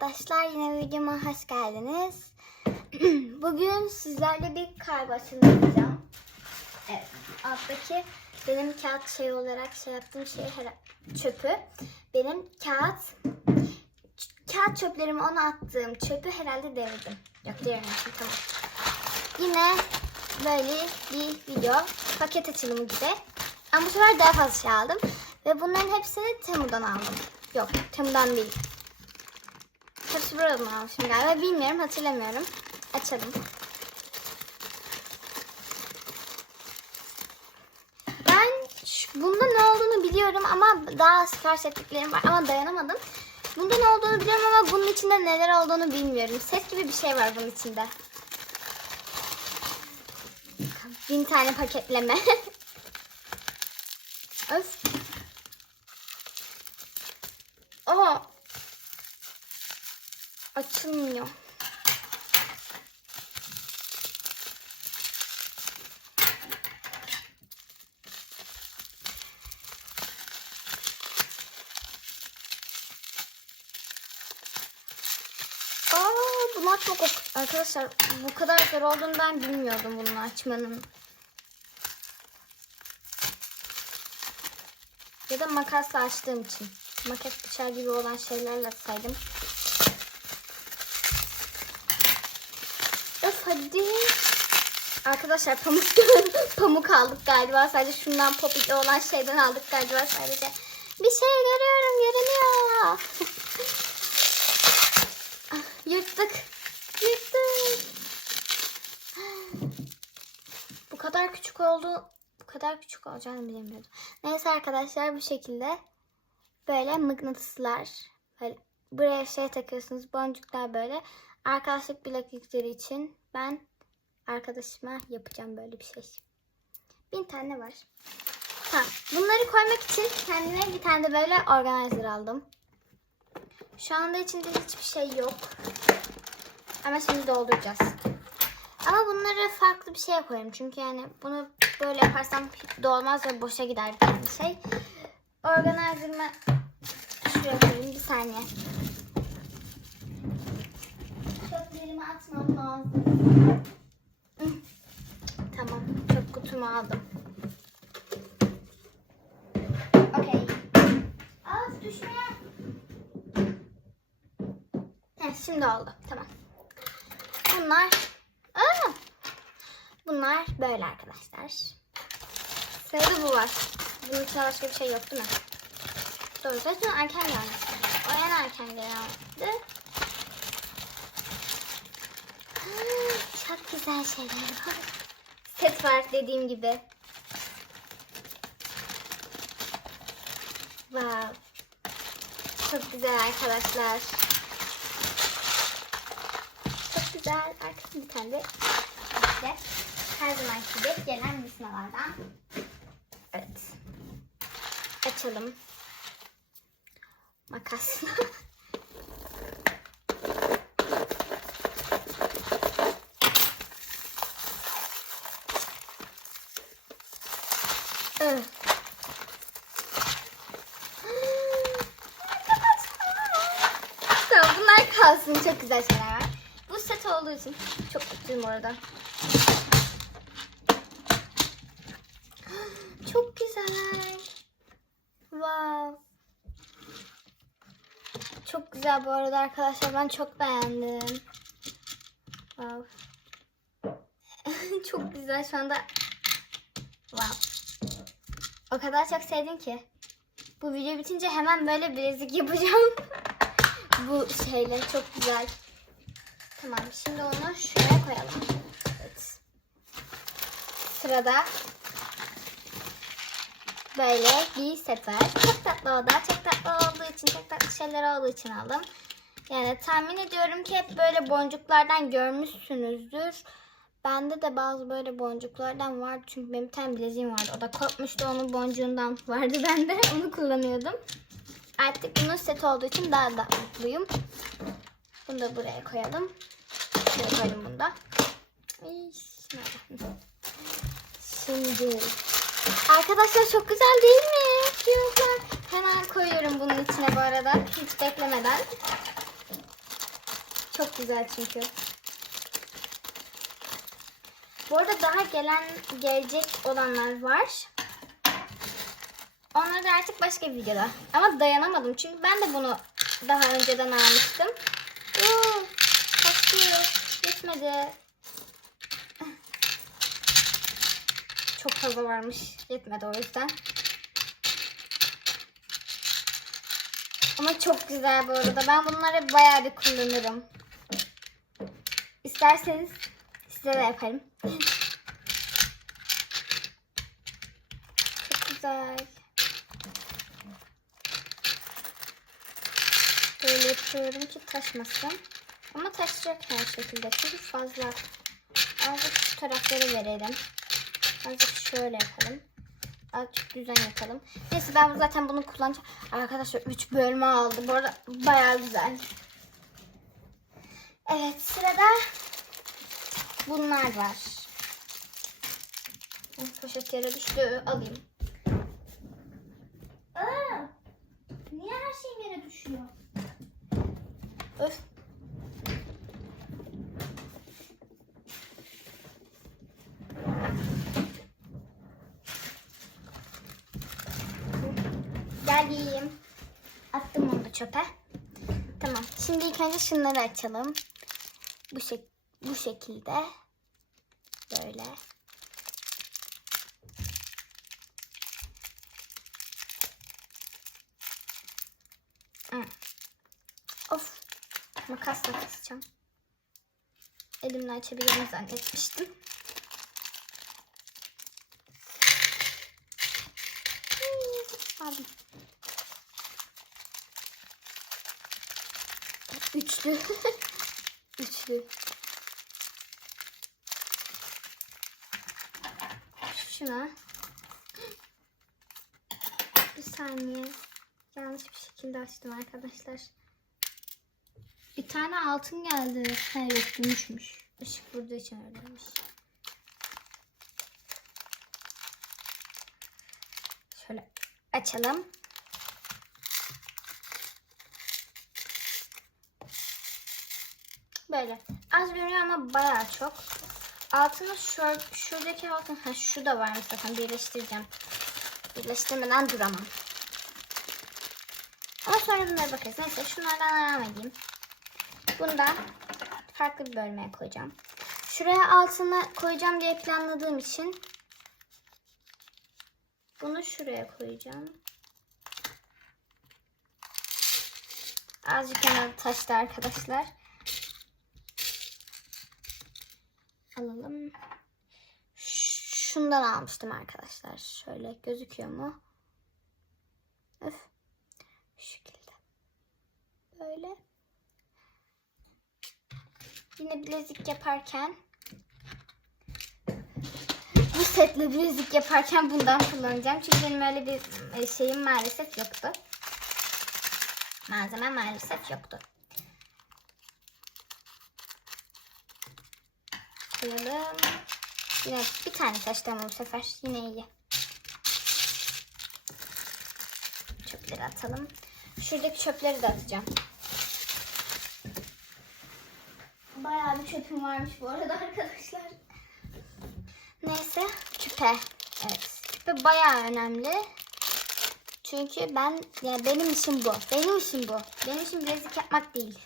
arkadaşlar yine videoma hoş geldiniz. Bugün sizlerle bir açılımı yapacağım. Evet, alttaki benim kağıt şey olarak şey yaptığım şey çöpü. Benim kağıt kağıt çöplerimi ona attığım çöpü herhalde devirdim. Yok devirmemişim tamam. Yine böyle bir video paket açılımı gibi. Ama bu sefer daha fazla şey aldım. Ve bunların hepsini Temu'dan aldım. Yok Temu'dan değil. Hepsi buradan almışım galiba. Bilmiyorum hatırlamıyorum. Açalım. Ben bunda ne olduğunu biliyorum ama daha sipariş ettiklerim var ama dayanamadım. Bunda ne olduğunu biliyorum ama bunun içinde neler olduğunu bilmiyorum. Set gibi bir şey var bunun içinde. Bin tane paketleme. Öf. Aa. Açılmıyor. Bunlar çok ok- arkadaşlar bu kadar zor olduğunu ben bilmiyordum bunu açmanın. Ya da makasla açtığım için. Makas bıçağı gibi olan şeylerle açsaydım. Hadi. Arkadaşlar pamuk pamuk aldık galiba. Sadece şundan popikli olan şeyden aldık galiba sadece. Bir şey görüyorum görünüyor. Ah, Yırttık. Yırttık. Bu kadar küçük oldu. Bu kadar küçük olacağını bilemiyordum. Neyse arkadaşlar bu şekilde böyle mıknatıslar böyle buraya şey takıyorsunuz boncuklar böyle arkadaşlık bileklikleri için ben arkadaşıma yapacağım böyle bir şey. Bin tane var. Tamam. Bunları koymak için kendime bir tane de böyle organizer aldım. Şu anda içinde hiçbir şey yok. Ama şimdi dolduracağız. Ama bunları farklı bir şeye koyarım. Çünkü yani bunu böyle yaparsam dolmaz ve boşa gider bir şey. Organizer'ımı şuraya koyayım. Bir saniye. Çöplerimi atmam lazım. Tamam. Çöp kutumu aldım. Okey. Az düşmeye. Heh, şimdi oldu. Tamam. Bunlar Aa! Bunlar böyle arkadaşlar. Sırada bu var. Bunun içinde başka bir şey yok değil mi? Doğru. Zaten erken gelmişti. O en erken geldi. Çok güzel şeyler var. Set var dediğim gibi. Wow. Çok güzel arkadaşlar. Çok güzel. Arkasında bir tane de işte her zaman gibi gelen misinalardan. Evet. Açalım. Makas. Evet. Tamam bunlar kalsın. Çok güzel şeyler var. Bu set olduğu için çok mutluyum orada. Çok güzel. Wow. Çok güzel bu arada arkadaşlar. Ben çok beğendim. Wow. çok güzel şu anda. O kadar çok sevdim ki. Bu video bitince hemen böyle bilezik yapacağım. bu şeyler çok güzel. Tamam şimdi onu şuraya koyalım. Evet. Sırada böyle bir set var. Çok tatlı o da. Çok tatlı olduğu için, çok tatlı şeyler olduğu için aldım. Yani tahmin ediyorum ki hep böyle boncuklardan görmüşsünüzdür. Bende de bazı böyle boncuklardan var. Çünkü benim tane bileziğim vardı. O da kopmuştu. Onun boncuğundan vardı bende. Onu kullanıyordum. Artık bunun set olduğu için daha da mutluyum. Bunu da buraya koyalım. Şuraya koyalım bunu da. Şimdi. Arkadaşlar çok güzel değil mi? Cıvıklar. Hemen koyuyorum bunun içine bu arada. Hiç beklemeden. güzel çünkü. Bu arada daha gelen gelecek olanlar var. Onları da artık başka bir videoda. Ama dayanamadım çünkü ben de bunu daha önceden almıştım. Oo, kaçıyor. Yetmedi. Çok fazla varmış. Yetmedi o yüzden. Ama çok güzel bu arada. Ben bunları bayağı bir kullanırım. İsterseniz size de yaparım. çok güzel. Böyle yapıyorum ki taşmasın. Ama taşacak her şekilde. Çünkü fazla. Azıcık şu tarafları verelim. Azıcık şöyle yapalım. Azıcık düzen yapalım. Neyse ben zaten bunu kullanacağım. Arkadaşlar 3 bölme aldı. Bu arada bayağı güzel. Evet sırada bunlar var. Poşet yere düştü. Alayım. Aa, niye her şey yere düşüyor? Öf. Geldim. Attım onu da çöpe. Tamam. Şimdi ilk önce şunları açalım. Bu şek bu şekilde. Böyle. Hı. Of. Makasla keseceğim. Elimle açabilirim zannetmiştim. Aldım. Üçlü. Üçlü. Şuna. Bir saniye. Yanlış bir şekilde açtım arkadaşlar. Bir tane altın geldi. Ha yok gümüşmüş. Işık için öyleymiş. Şöyle açalım. Böyle. Az görünüyor ama bayağı çok. Altını şur şuradaki altın. Ha şu da varmış zaten birleştireceğim. Birleştirmeden duramam. Ama sonra bunlara bakarız. Neyse şunlardan devam edeyim. Bundan farklı bir bölmeye koyacağım. Şuraya altına koyacağım diye planladığım için bunu şuraya koyacağım. Azıcık kenarı taştı arkadaşlar. Alalım. Şundan almıştım arkadaşlar. Şöyle gözüküyor mu? Öf. Şu şekilde. Böyle. Yine bilezik yaparken bu setle bilezik yaparken bundan kullanacağım. Çünkü benim öyle bir e, şeyim maalesef yoktu. Malzeme maalesef yoktu. Koyalım. Yine bir tane ama bu sefer. Yine iyi. Çöpleri atalım. Şuradaki çöpleri de atacağım. Bayağı bir çöpüm varmış bu arada arkadaşlar. Neyse küpe. Evet küpe bayağı önemli. Çünkü ben yani benim işim bu. Benim işim bu. Benim işim bilezik yapmak değil.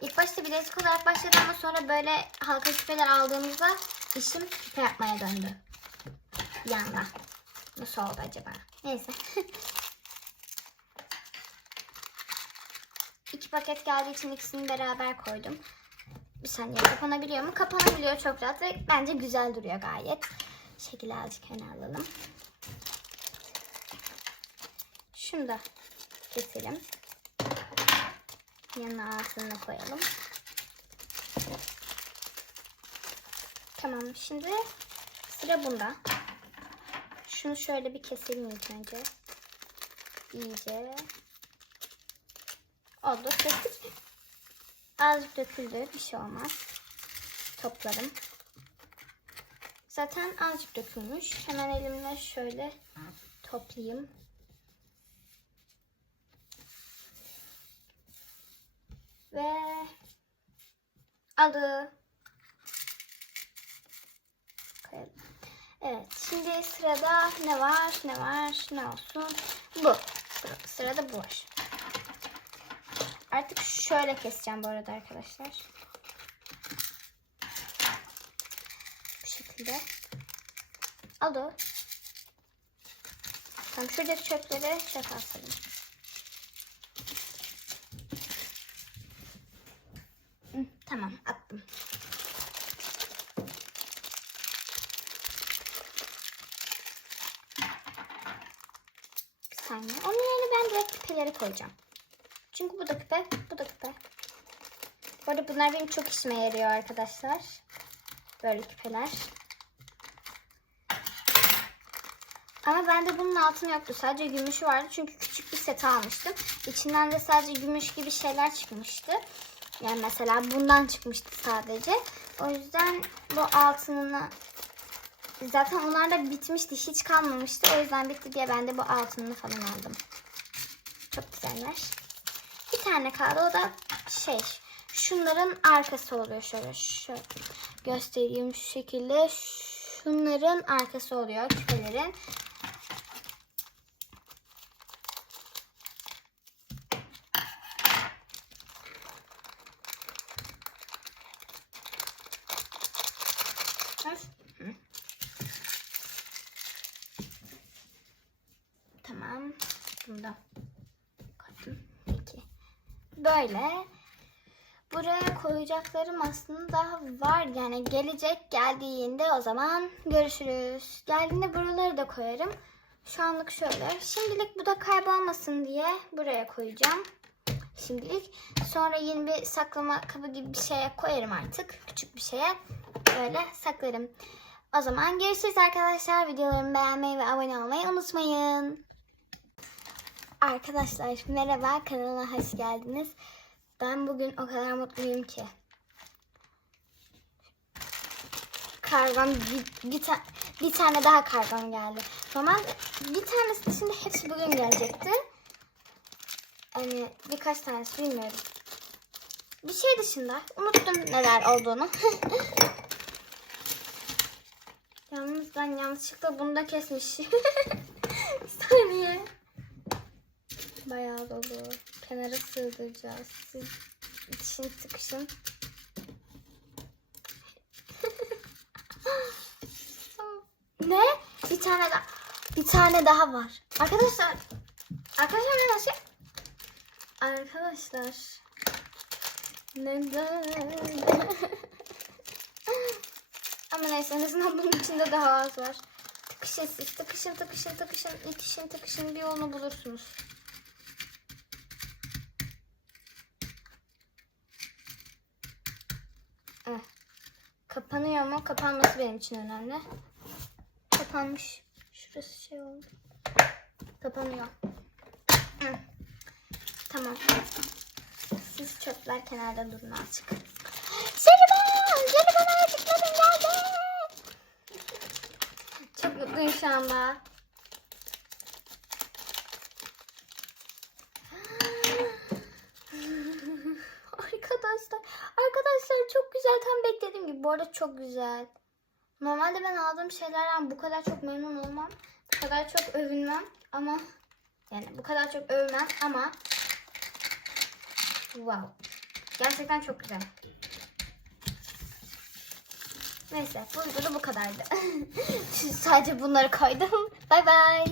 İlk başta bilezik olarak başladı ama sonra böyle halka küpeler aldığımızda işim küpe yapmaya döndü. Bir anda. Nasıl oldu acaba? Neyse. İki paket geldiği için ikisini beraber koydum. Bir saniye kapanabiliyor mu? Kapanabiliyor çok rahat ve bence güzel duruyor gayet. Şekil azıcık öne alalım. Şunu da keselim. Yanına ağzına koyalım. Tamam şimdi sıra bunda. Şunu şöyle bir keselim ilk önce. İyice. Oldu. Kestik. Azıcık döküldü. Bir şey olmaz. Toplarım. Zaten azıcık dökülmüş. Hemen elimle şöyle toplayayım. Ve. Koyalım. Evet. Şimdi sırada ne var? Ne var? Ne olsun? Bu. Sıra- Sırada bu var. Artık şöyle keseceğim bu arada arkadaşlar. Bu şekilde. Aldı. Tamam şuradaki çöpleri çöpe atalım. Hı, Tamam attım. Saniye. Onun yerine ben direkt küpeleri koyacağım. Çünkü bu da küpe, bu da küpe. Bu arada bunlar benim çok işime yarıyor arkadaşlar. Böyle küpeler. Ama bende bunun altın yoktu. Sadece gümüşü vardı. Çünkü küçük bir set almıştım. İçinden de sadece gümüş gibi şeyler çıkmıştı. Yani mesela bundan çıkmıştı sadece. O yüzden bu altınını zaten onlar da bitmişti. Hiç kalmamıştı. O yüzden bitti diye ben de bu altınını falan aldım. Çok güzeller. Bir tane kaldı. O da şey şunların arkası oluyor. Şöyle şöyle göstereyim şu şekilde. Şunların arkası oluyor küpelerin. Öf. Hı. Tamam. Bunu da koydum. Peki. Böyle. Buraya koyacaklarım aslında daha var. Yani gelecek geldiğinde o zaman görüşürüz. Geldiğinde buraları da koyarım. Şu anlık şöyle. Şimdilik bu da kaybolmasın diye buraya koyacağım. Şimdilik. Sonra yeni bir saklama kabı gibi bir şeye koyarım artık. Küçük bir şeye. Böyle saklarım. O zaman görüşürüz arkadaşlar. Videolarımı beğenmeyi ve abone olmayı unutmayın. Arkadaşlar merhaba kanalıma hoş geldiniz. Ben bugün o kadar mutluyum ki. Kargom bir, bir, ta- bir tane daha kargom geldi. Normal bir tanesi dışında hepsi bugün gelecekti. Hani birkaç tanesi bilmiyorum. Bir şey dışında unuttum neler olduğunu. Yalnız ben yanlışlıkla bunu da kesmişim. Saniye. Bayağı dolu. Kenara sığdıracağız. Siz için sıkışın. ne? Bir tane daha. Bir tane daha var. Arkadaşlar. Arkadaşlar nasıl? Arkadaşlar. Neden? Ama neyse en azından bunun içinde daha az var. Tıkışın siz. Tıkışın tıkışın tıkışın. İtişin tıkışın bir yolunu bulursunuz. Kapanıyor mu? Kapanması benim için önemli. Kapanmış. Şurası şey oldu. Kapanıyor. Hı. Tamam. Siz çöpler kenarda durun azıcık. Jelibon! Jelibon acıkmadım geldi. Çok mutluyum şu anda. Arkadaşlar, arkadaşlar çok güzel tam beklediğim gibi. Bu arada çok güzel. Normalde ben aldığım şeylerden bu kadar çok memnun olmam. Bu kadar çok övünmem ama yani bu kadar çok övmem ama wow. Gerçekten çok güzel. Neyse bu videoda bu kadardı. Sadece bunları koydum. Bay bay.